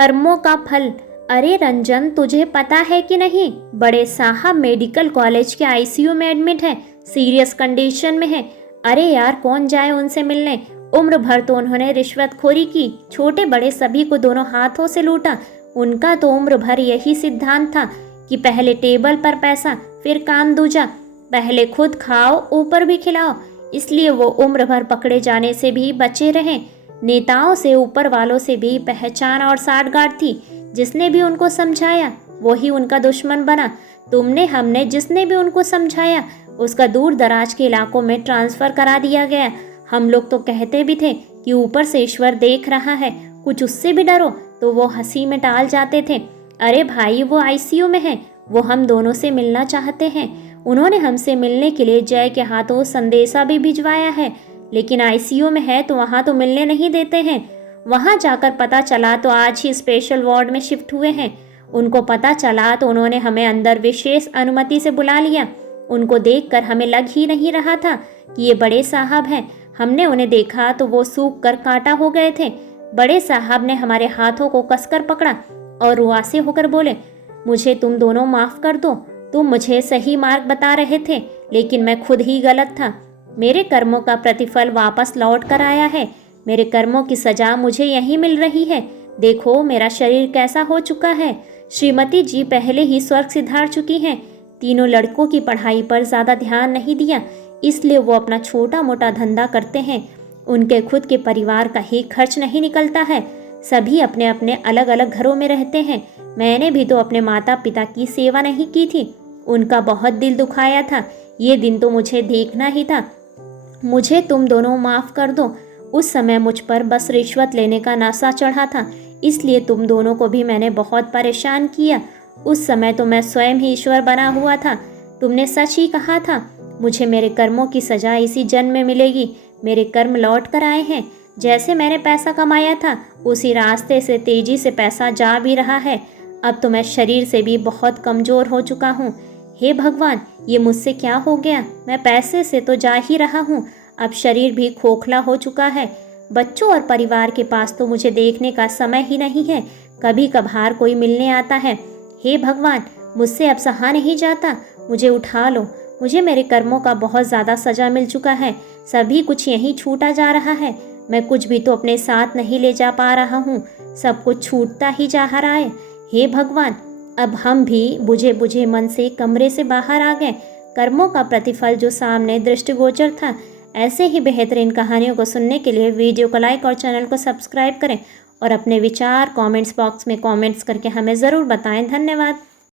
कर्मों का फल। अरे रंजन, तुझे पता है कि नहीं, बड़े साहब मेडिकल कॉलेज के आईसीयू में एडमिट है, सीरियस कंडीशन में है। अरे यार, कौन जाए उनसे मिलने। उम्र भर तो उन्होंने रिश्वतखोरी की, छोटे बड़े सभी को दोनों हाथों से लूटा। उनका तो उम्र भर यही सिद्धांत था कि पहले टेबल पर पैसा, फिर काम दूजा, पहले खुद खाओ ऊपर भी खिलाओ। इसलिए वो उम्र भर पकड़े जाने से भी बचे रहे। नेताओं से, ऊपर वालों से भी पहचान और साठगांठ थी। जिसने भी उनको समझाया वही उनका दुश्मन बना। तुमने, हमने, जिसने भी उनको समझाया उसका दूर दराज के इलाकों में ट्रांसफ़र करा दिया गया। हम लोग तो कहते भी थे कि ऊपर से ईश्वर देख रहा है, कुछ उससे भी डरो, तो वो हंसी में टाल जाते थे। अरे भाई, वो आईसीयू में है, वो हम दोनों से मिलना चाहते हैं। उन्होंने हमसे मिलने के लिए जय के हाथों संदेशा भी भिजवाया है, लेकिन आईसीयू में है तो वहाँ तो मिलने नहीं देते हैं। वहाँ जाकर पता चला तो आज ही स्पेशल वार्ड में शिफ्ट हुए हैं। उनको पता चला तो उन्होंने हमें अंदर विशेष अनुमति से बुला लिया। उनको देखकर हमें लग ही नहीं रहा था कि ये बड़े साहब हैं। हमने उन्हें देखा तो वो सूख कर कांटा हो गए थे। बड़े साहब ने हमारे हाथों को कसकर पकड़ा और रुआसे होकर बोले, मुझे तुम दोनों माफ़ कर दो। तुम मुझे सही मार्ग बता रहे थे, लेकिन मैं खुद ही गलत था। मेरे कर्मों का प्रतिफल वापस लौट कर आया है। मेरे कर्मों की सज़ा मुझे यहीं मिल रही है। देखो मेरा शरीर कैसा हो चुका है। श्रीमती जी पहले ही स्वर्ग सिधार चुकी हैं। तीनों लड़कों की पढ़ाई पर ज़्यादा ध्यान नहीं दिया, इसलिए वो अपना छोटा मोटा धंधा करते हैं। उनके खुद के परिवार का ही खर्च नहीं निकलता है। सभी अपने अपने अलग अलग घरों में रहते हैं। मैंने भी तो अपने माता पिता की सेवा नहीं की थी। उनका बहुत दिल दुखाया था। ये दिन तो मुझे देखना ही था। मुझे तुम दोनों माफ़ कर दो। उस समय मुझ पर बस रिश्वत लेने का नशा चढ़ा था, इसलिए तुम दोनों को भी मैंने बहुत परेशान किया। उस समय तो मैं स्वयं ही ईश्वर बना हुआ था। तुमने सच ही कहा था, मुझे मेरे कर्मों की सज़ा इसी जन्म में मिलेगी। मेरे कर्म लौट कर आए हैं। जैसे मैंने पैसा कमाया था उसी रास्ते से तेजी से पैसा जा भी रहा है। अब तो मैं शरीर से भी बहुत कमज़ोर हो चुका हूँ। हे भगवान, ये मुझसे क्या हो गया। मैं पैसे से तो जा ही रहा हूँ, अब शरीर भी खोखला हो चुका है। बच्चों और परिवार के पास तो मुझे देखने का समय ही नहीं है। कभी कभार कोई मिलने आता है। हे भगवान, मुझसे अब सहा नहीं जाता, मुझे उठा लो। मुझे मेरे कर्मों का बहुत ज़्यादा सज़ा मिल चुका है। सभी कुछ यहीं छूटा जा रहा है। मैं कुछ भी तो अपने साथ नहीं ले जा पा रहा हूँ। सब कुछ छूटता ही जा रहा है। हे भगवान, अब हम भी बुझे बुझे मन से कमरे से बाहर आ गए। कर्मों का प्रतिफल जो सामने दृष्टिगोचर था। ऐसे ही बेहतरीन कहानियों को सुनने के लिए वीडियो को लाइक और चैनल को सब्सक्राइब करें और अपने विचार कमेंट्स बॉक्स में कमेंट्स करके हमें ज़रूर बताएं। धन्यवाद।